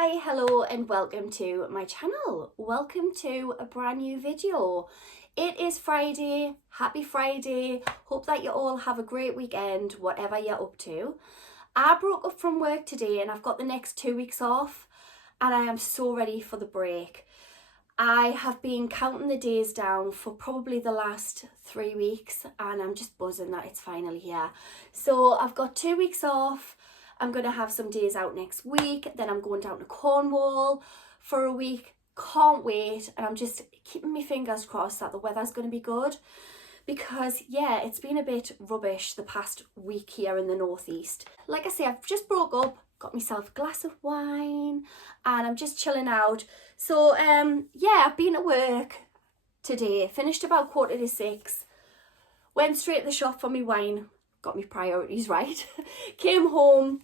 Hi, hello and welcome to my channel. Welcome to a brand new video. It is Friday. Happy Friday. Hope that you all have a great weekend, whatever you're up to. I broke up from work today and I've got the next 2 weeks off and I am so ready for the break. I have been counting the days down for probably the last 3 weeks and I'm just buzzing that it's finally here. So I've got 2 weeks off. I'm going to have some days out next week. Then I'm going down to Cornwall for a week. Can't wait. And I'm just keeping my fingers crossed that the weather's going to be good. Because, yeah, it's been a bit rubbish the past week here in the northeast. Like I say, I've just broke up, got myself a glass of wine, and I'm just chilling out. So, yeah, I've been at work today. Finished about 6:15. Went straight to the shop for my wine. Got my priorities right. Came home.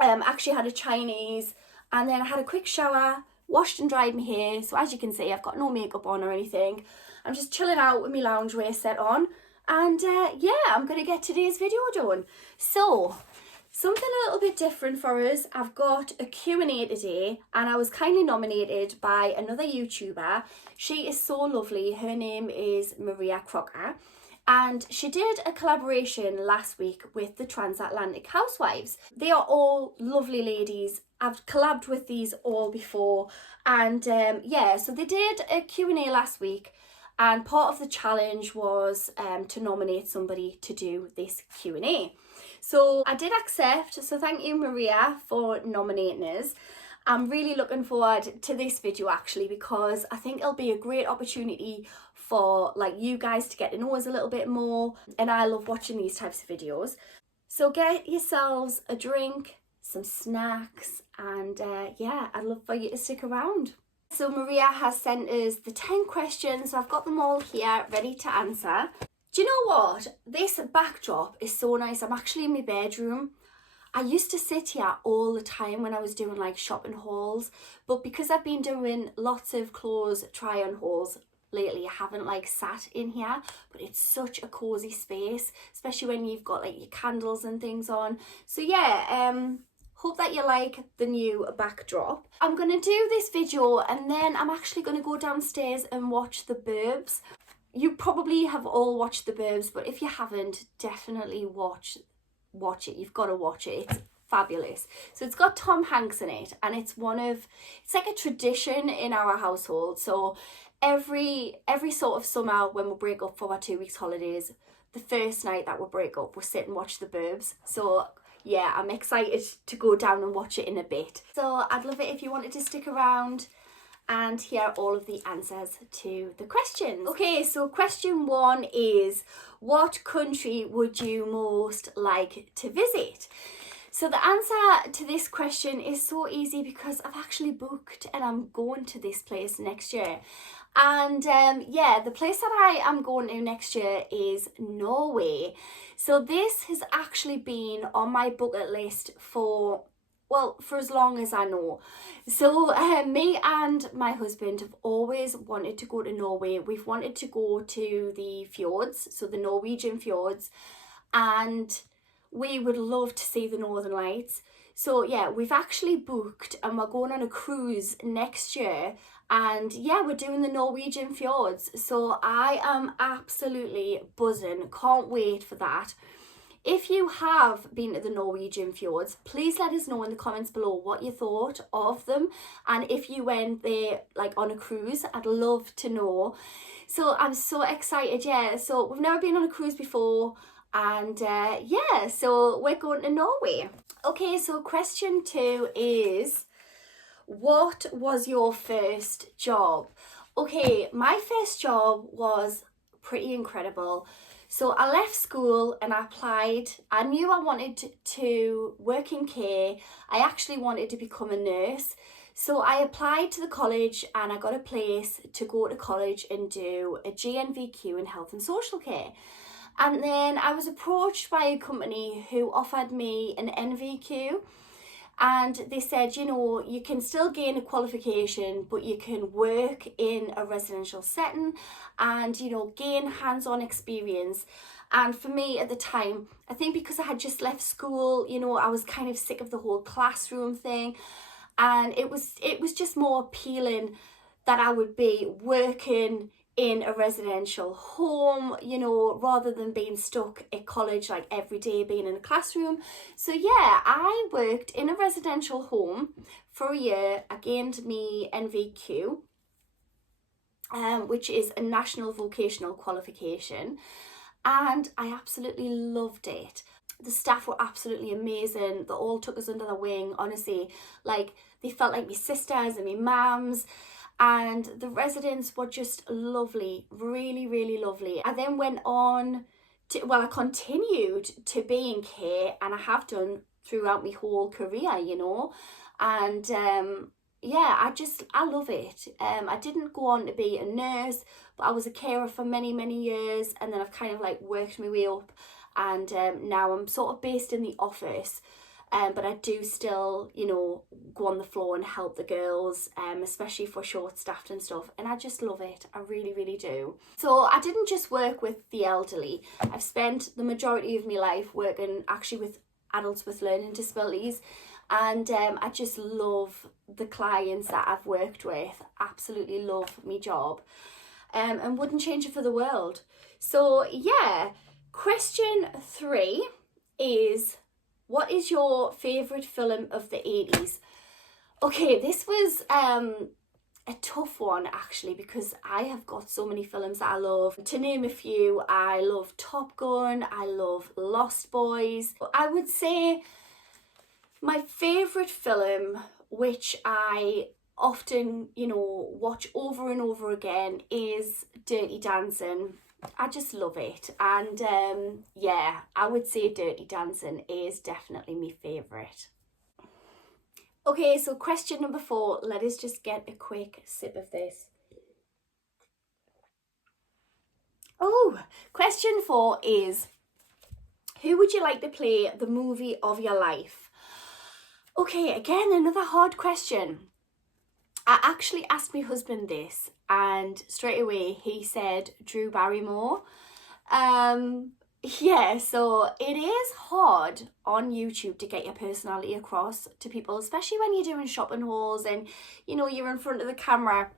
Actually had a Chinese, and then I had a quick shower, washed and dried my hair. So as you can see, I've got no makeup on or anything. I'm just chilling out with my loungewear set on, and yeah, I'm gonna get today's video done. So something a little bit different for us. I've got a Q&A today, and I was kindly nominated by another YouTuber. She is so lovely. Her name is Crocker. And she did a collaboration last week with the Transatlantic housewives. They are all lovely ladies. I've collabed with these all before. And yeah, so they did a Q&A last week. And part of the challenge was to nominate somebody to do this Q&A. So I did accept. So thank you, Maria, for nominating us. I'm really looking forward to this video actually, because I think it'll be a great opportunity for like you guys to get to know us a little bit more, and I love watching these types of videos. So get yourselves a drink, some snacks, and yeah, I'd love for you to stick around. So Maria has sent us the 10 questions, so I've got them all here ready to answer. Do you know what? This backdrop is so nice. I'm actually in my bedroom. I used to sit here all the time when I was doing like shopping hauls, but because I've been doing lots of clothes try on hauls lately, I haven't like sat in here, but it's such a cozy space, especially when you've got like your candles and things on. So yeah, hope that you like the new backdrop. I'm gonna do this video and then I'm actually gonna go downstairs and watch The Burbs. You probably have all watched The Burbs, but if you haven't, definitely watch it. You've got to watch it. It's fabulous. So it's got Tom Hanks in it, and it's like a tradition in our household. So every sort of summer when we break up for our 2 weeks holidays, the first night that we break up, we sit and watch The Burbs. So yeah, I'm excited to go down and watch it in a bit. So I'd love it if you wanted to stick around and hear all of the answers to the questions. Okay, so question 1 is, what country would you most like to visit? So the answer to this question is so easy because I've actually booked and I'm going to this place next year. And yeah, the place that I am going to next year is Norway. So this has actually been on my bucket list for as long as I know. So me and my husband have always wanted to go to Norway. We've wanted to go to the fjords, so the Norwegian fjords, and we would love to see the Northern Lights. So yeah, we've actually booked and we're going on a cruise next year, and yeah, we're doing the Norwegian fjords. So I am absolutely buzzing, can't wait for that. If you have been to the Norwegian fjords, please let us know in the comments below what you thought of them, and if you went there like on a cruise, I'd love to know. So I'm so excited. Yeah, so we've never been on a cruise before, and yeah, so we're going to Norway. Okay, so question 2 is, what was your first job? Okay, my first job was pretty incredible. So I left school and I applied. I knew I wanted to work in care. I actually wanted to become a nurse. So I applied to the college and I got a place to go to college and do a GNVQ in health and social care. And then I was approached by a company who offered me an NVQ. And they said, you know, you can still gain a qualification, but you can work in a residential setting and, you know, gain hands-on experience. And for me at the time, I think because I had just left school, you know, I was kind of sick of the whole classroom thing. and it was just more appealing that I would be working in a residential home, you know, rather than being stuck at college like every day being in a classroom. So yeah, I worked in a residential home for a year. I gained me NVQ, which is a national vocational qualification, and I absolutely loved it. The staff were absolutely amazing. They all took us under their wing, honestly. Like, they felt like my sisters and my mums, and the residents were just lovely, really, really lovely. I then went on to, well, I continued to be in care, and I have done throughout my whole career, you know, and yeah, I love it. I didn't go on to be a nurse, but I was a carer for many, many years, and then I've kind of like worked my way up, and now I'm sort of based in the office, but I do still, you know, go on the floor and help the girls, especially for short-staffed and stuff, and I just love it. I really, really do. So I didn't just work with the elderly. I've spent the majority of my life working actually with adults with learning disabilities, and I just love the clients that I've worked with. Absolutely love my job, and wouldn't change it for the world. So yeah, question 3 is, what is your favourite film of the 80s? Okay, this was a tough one actually, because I have got so many films that I love. To name a few, I love Top Gun, I love Lost Boys. I would say my favourite film, which I often, you know, watch over and over again, is Dirty Dancing. I just love it, and yeah, I would say Dirty Dancing is definitely my favourite. Okay, so question number 4, let us just get a quick sip of this. Oh, question 4 is, who would you like to play the movie of your life? Okay, again, another hard question. I actually asked my husband this, and straight away he said Drew Barrymore. Yeah, so it is hard on YouTube to get your personality across to people, especially when you're doing shopping hauls and, you know, you're in front of the camera.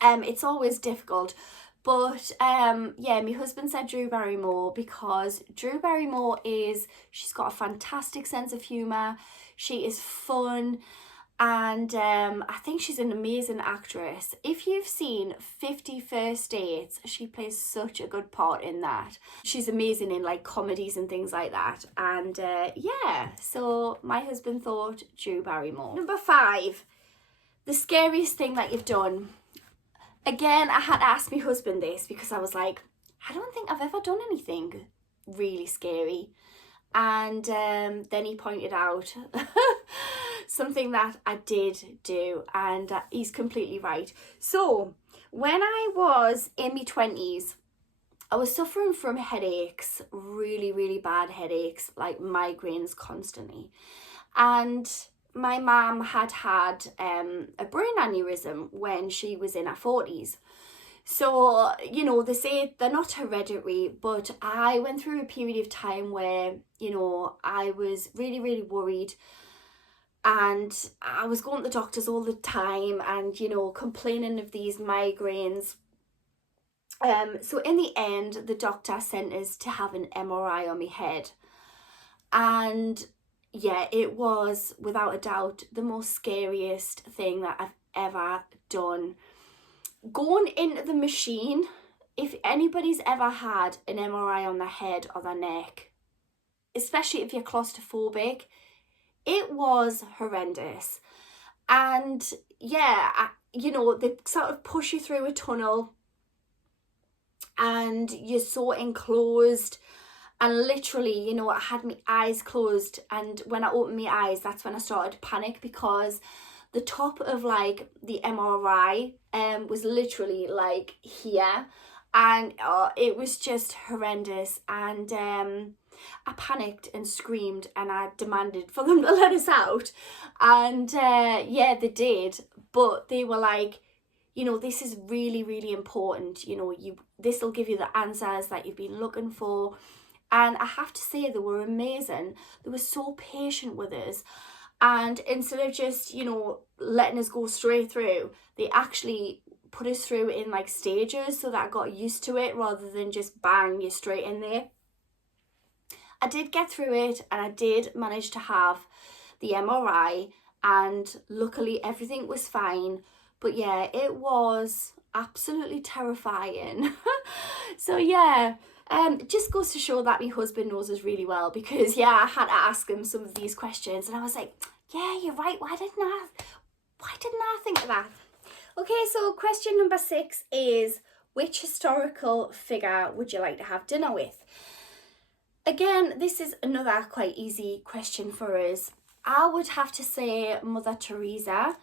It's always difficult. But yeah, my husband said Drew Barrymore because Drew Barrymore she's got a fantastic sense of humour. She is fun, and I think she's an amazing actress. If you've seen 50 First Dates, she plays such a good part in that. She's amazing in like comedies and things like that. And yeah, so my husband thought Drew Barrymore. Number 5, the scariest thing that you've done. Again, I had to ask my husband this because I was like, I don't think I've ever done anything really scary. And then he pointed out something that I did do, and he's completely right. So when I was in my 20s, I was suffering from headaches, really, really bad headaches, like migraines constantly. And my mum had a brain aneurysm when she was in her 40s. So, you know, they say they're not hereditary, but I went through a period of time where, you know, I was really, really worried, and I was going to the doctors all the time and, you know, complaining of these migraines. So in the end, the doctor sent us to have an MRI on my head. And yeah, it was without a doubt the most scariest thing that I've ever done. Going into the machine, if anybody's ever had an MRI on their head or their neck, especially if you're claustrophobic, it was horrendous. And yeah, you know, they sort of push you through a tunnel and you're so enclosed. And literally, you know, I had my eyes closed, and when I opened my eyes, that's when I started to panic, because the top of like the MRI was literally like here, and it was just horrendous. And I panicked and screamed, and I demanded for them to let us out, and yeah, they did. But they were like, you know, this is really, really important, you know, this will give you the answers that you've been looking for. And I have to say, they were amazing. They were so patient with us. And instead of just, letting us go straight through, they actually put us through in like stages so that I got used to it rather than just bang you straight in there. I did get through it, and I did manage to have the MRI, and luckily everything was fine. But yeah, it was absolutely terrifying. So yeah, it just goes to show that my husband knows us really well, because yeah, I had to ask him some of these questions and I was like, yeah, you're right, why didn't I think of that? Okay, so question number 6 is, which historical figure would you like to have dinner with? Again, this is another quite easy question for us. I would have to say Mother Teresa.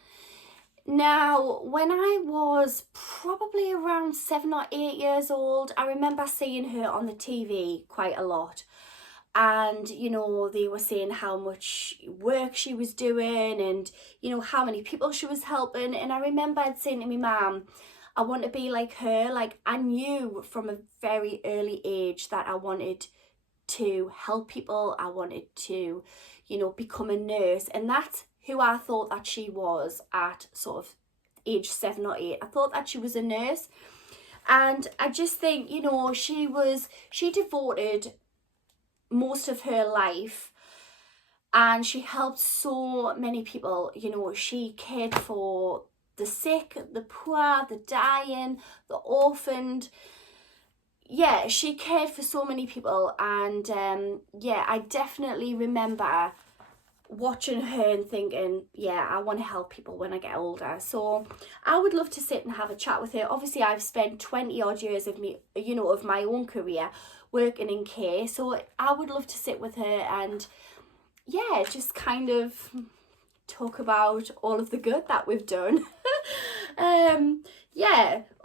Now, when I was probably around 7 or 8 years old, I remember seeing her on the TV quite a lot. And, they were saying how much work she was doing and, how many people she was helping. And I remember saying to my mum, I want to be like her. Like, I knew from a very early age that I wanted to help people. I wanted to, become a nurse. And that's who I thought that she was at sort of age 7 or 8. I thought that she was a nurse. And I just think, she devoted most of her life, and she helped so many people. She cared for the sick, the poor, the dying, the orphaned. Yeah, she cared for so many people. And I definitely remember watching her and thinking, yeah, I want to help people when I get older. So I would love to sit and have a chat with her. Obviously, I've spent 20 odd years of me, of my own career working in care. So I would love to sit with her and yeah, just kind of talk about all of the good that we've done.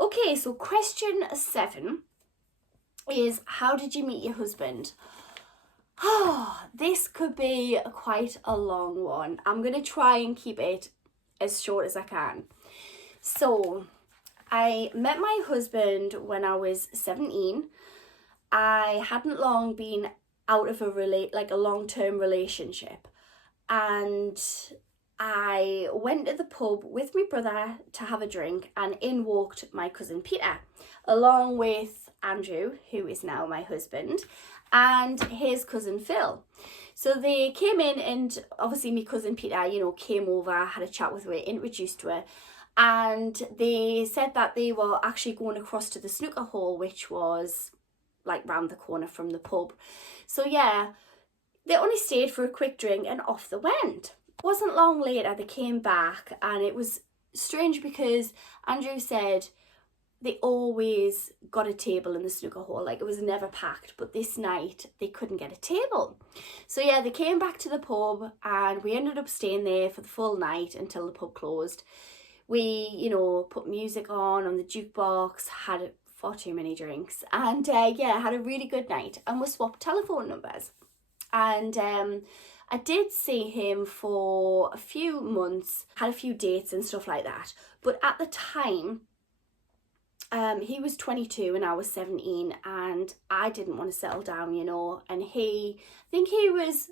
Okay, so question 7 is, how did you meet your husband? Oh, this could be quite a long one. I'm going to try and keep it as short as I can. So, I met my husband when I was 17. I hadn't long been out of a long-term relationship. And I went to the pub with my brother to have a drink, and in walked my cousin Peter, along with Andrew, who is now my husband, and his cousin Phil. So they came in, and obviously my cousin Peter, came over, had a chat with her, introduced her, and they said that they were actually going across to the snooker hall, which was like round the corner from the pub. So yeah, they only stayed for a quick drink and off they went. Wasn't long later they came back, and it was strange because Andrew said they always got a table in the snooker hall, like it was never packed, but this night they couldn't get a table. So yeah, they came back to the pub and we ended up staying there for the full night until the pub closed. We, put music on the jukebox, had far too many drinks, and had a really good night, and we swapped telephone numbers. And I did see him for a few months, had a few dates and stuff like that, but at the time he was 22 and I was 17, and I didn't want to settle down, and I think he was,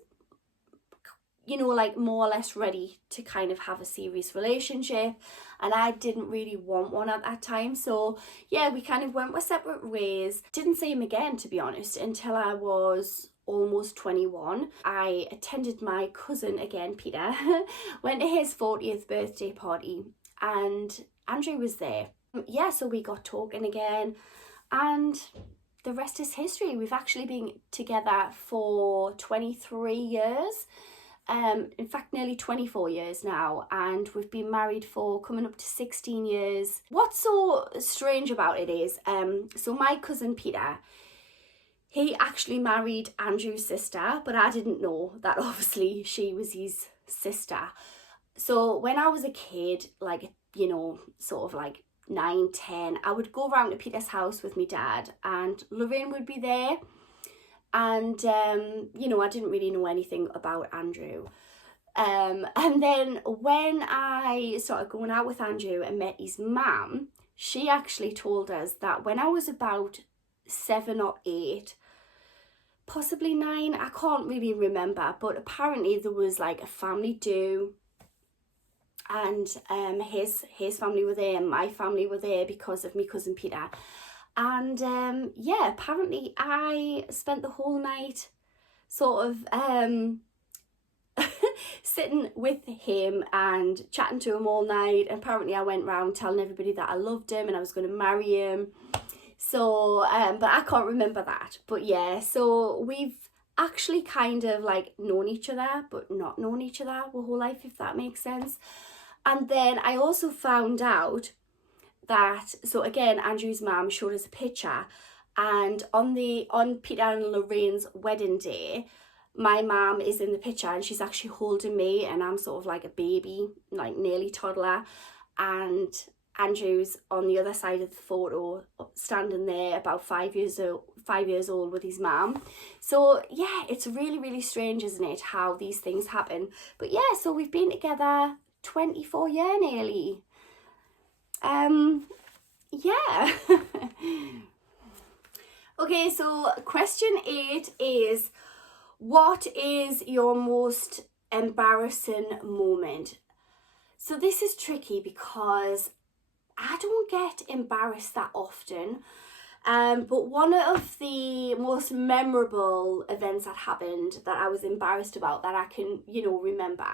like more or less ready to kind of have a serious relationship, and I didn't really want one at that time. So yeah, we kind of went our separate ways. Didn't see him again, to be honest, until I was almost 21. I attended my cousin again, Peter, went to his 40th birthday party, and Andrew was there. Yeah, so we got talking again, and the rest is history. We've actually been together for 23 years. In fact, nearly 24 years now, and we've been married for coming up to 16 years. What's so strange about it is, so my cousin Peter, he actually married Andrew's sister, but I didn't know that obviously she was his sister. So when I was a kid, like, sort of like 9, 10, I would go around to Peter's house with my dad, and Lorraine would be there. And, I didn't really know anything about Andrew. And then when I started going out with Andrew and met his mum, she actually told us that when I was about 7 or 8, possibly 9, I can't really remember, but apparently there was like a family do, and his family were there and my family were there because of my cousin Peter. And yeah, apparently I spent the whole night sort of sitting with him and chatting to him all night. And apparently I went around telling everybody that I loved him and I was going to marry him. So but I can't remember that. But yeah, so we've actually kind of like known each other but not known each other our whole life, if that makes sense. And then I also found out that, so again, Andrew's mum showed us a picture, and on Peter and Lorraine's wedding day, my mum is in the picture and she's actually holding me, and I'm sort of like a baby, like nearly toddler, and Andrew's on the other side of the photo, standing there about 5 years old with his mum. So yeah, it's really, really strange, isn't it, how these things happen. But yeah, so we've been together 24 years nearly. Yeah. Okay, so question 8 is, what is your most embarrassing moment? So this is tricky because I don't get embarrassed that often. But one of the most memorable events that happened that I was embarrassed about, that I can, remember.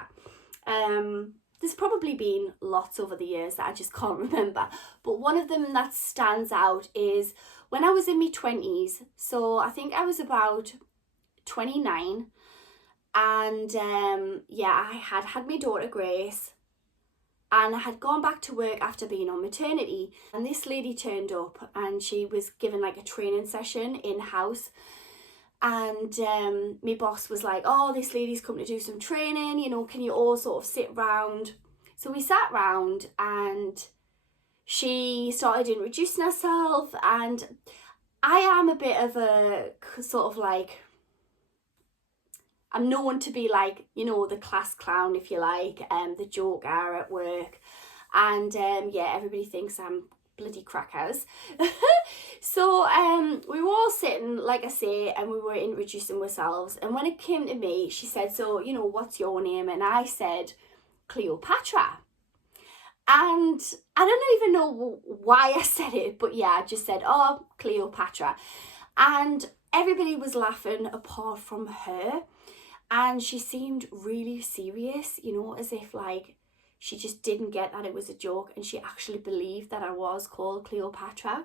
There's probably been lots over the years that I just can't remember. But one of them that stands out is when I was in my 20s. So I think I was about 29. And yeah, I had my daughter Grace. And I had gone back to work after being on maternity. And this lady turned up and she was given like a training session in-house. And my boss was like, oh, this lady's come to do some training, can you all sort of sit round? So we sat round and she started introducing herself. And I am a bit of a sort of like, I'm known to be like, the class clown, if you like, the joker at work. And yeah, everybody thinks I'm bloody crackers. So we were all sitting, like I say, and we were introducing ourselves. And when it came to me, she said, so, what's your name? And I said, Cleopatra. And I don't even know why I said it, but yeah, I just said, oh, Cleopatra. And everybody was laughing apart from her. And she seemed really serious, as if like she just didn't get that it was a joke, and she actually believed that I was called Cleopatra.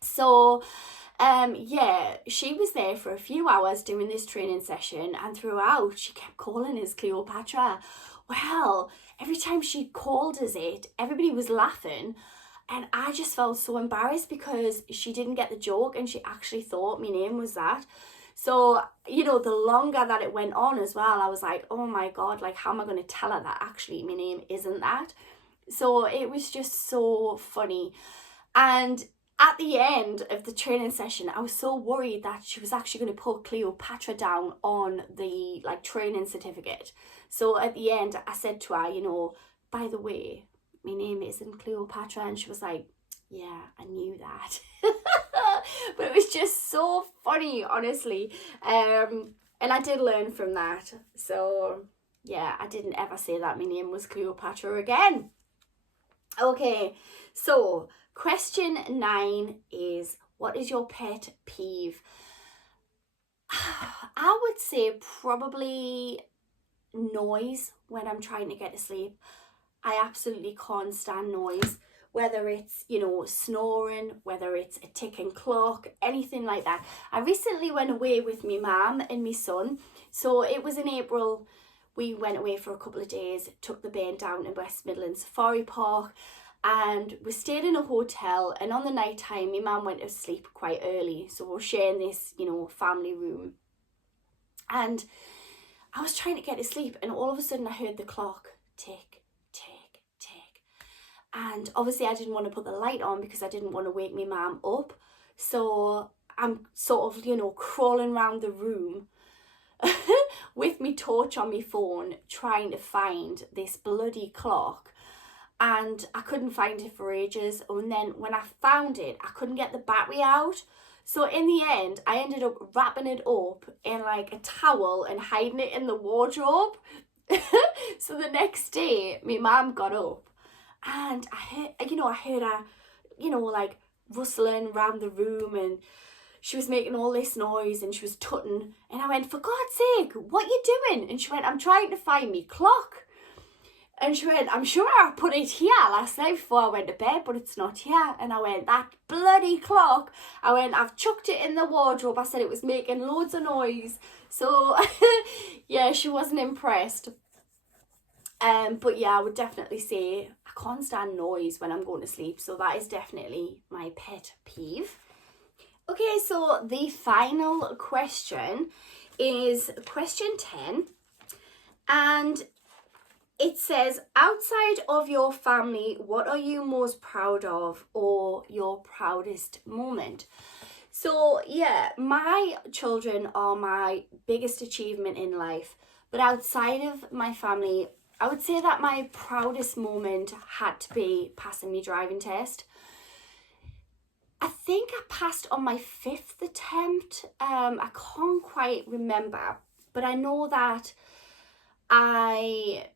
So yeah, she was there for a few hours doing this training session, and throughout she kept calling us Cleopatra. Well, every time she called us it, everybody was laughing, and I just felt so embarrassed because she didn't get the joke and she actually thought my name was that. So, the longer that it went on as well, I was like, oh my God, like, how am I going to tell her that actually my name isn't that? So it was just so funny. And at the end of the training session, I was so worried that she was actually going to put Cleopatra down on the like training certificate. So at the end, I said to her, by the way, my name isn't Cleopatra. And she was like, yeah, I knew that. But it was just so funny, honestly. And I did learn from that. So yeah, I didn't ever say that my name was Cleopatra again. Okay, so question 9 is, what is your pet peeve? I would say probably noise when I'm trying to get to sleep. I absolutely can't stand noise. Whether it's, snoring, whether it's a ticking clock, anything like that. I recently went away with my mum and my son. So it was in April. We went away for a couple of days, took the band down to West Midlands Safari Park, and we stayed in a hotel. And on the night time, my mum went to sleep quite early. So we're sharing this, family room. And I was trying to get to sleep, and all of a sudden I heard the clock tick, tick. And obviously I didn't want to put the light on because I didn't want to wake my mum up. So I'm sort of, crawling around the room with my torch on my phone, trying to find this bloody clock. And I couldn't find it for ages. And then when I found it, I couldn't get the battery out. So in the end, I ended up wrapping it up in like a towel and hiding it in the wardrobe. So the next day, my mum got up and I heard her, like rustling around the room, and she was making all this noise and she was tutting. And I went, for God's sake, what you doing? And she went, I'm trying to find me clock. And she went, I'm sure I put it here last night before I went to bed, but it's not here. And I went, that bloody clock. I went, I've chucked it in the wardrobe. I said it was making loads of noise. So, yeah, she wasn't impressed. But yeah, I would definitely say I can't stand noise when I'm going to sleep. So that is definitely my pet peeve. Okay, so the final question is question 10. And it says, outside of your family, what are you most proud of, or your proudest moment? So yeah, my children are my biggest achievement in life. But outside of my family, I would say that my proudest moment had to be passing my driving test. I think I passed on my 5th attempt. I can't quite remember, but I know that I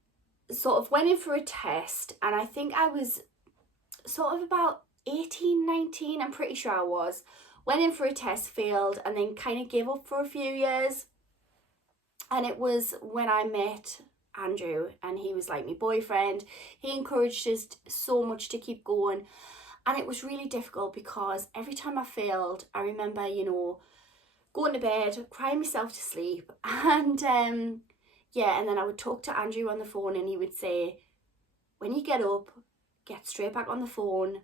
sort of went in for a test, and I think I was sort of about 18, 19, I'm pretty sure I was. Went in for a test, failed, and then kind of gave up for a few years. And it was when I met Andrew, and he was like my boyfriend. He encouraged us so much to keep going. And it was really difficult because every time I failed, I remember, going to bed, crying myself to sleep. And yeah, and then I would talk to Andrew on the phone, and he would say, when you get up, get straight back on the phone,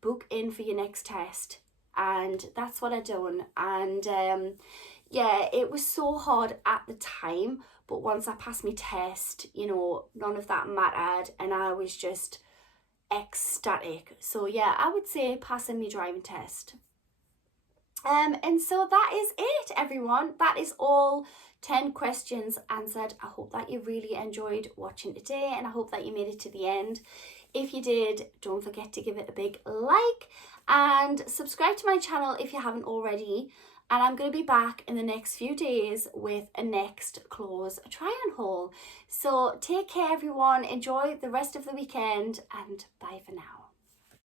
book in for your next test. And that's what I done. And yeah, it was so hard at the time, but once I passed my test, none of that mattered, and I was just ecstatic. So yeah, I would say passing my driving test. And so that is it, everyone. That is all 10 questions answered. I hope that you really enjoyed watching today, and I hope that you made it to the end. If you did, don't forget to give it a big like and subscribe to my channel if you haven't already. And I'm going to be back in the next few days with a next clothes try on haul. So take care, everyone. Enjoy the rest of the weekend, and bye for now.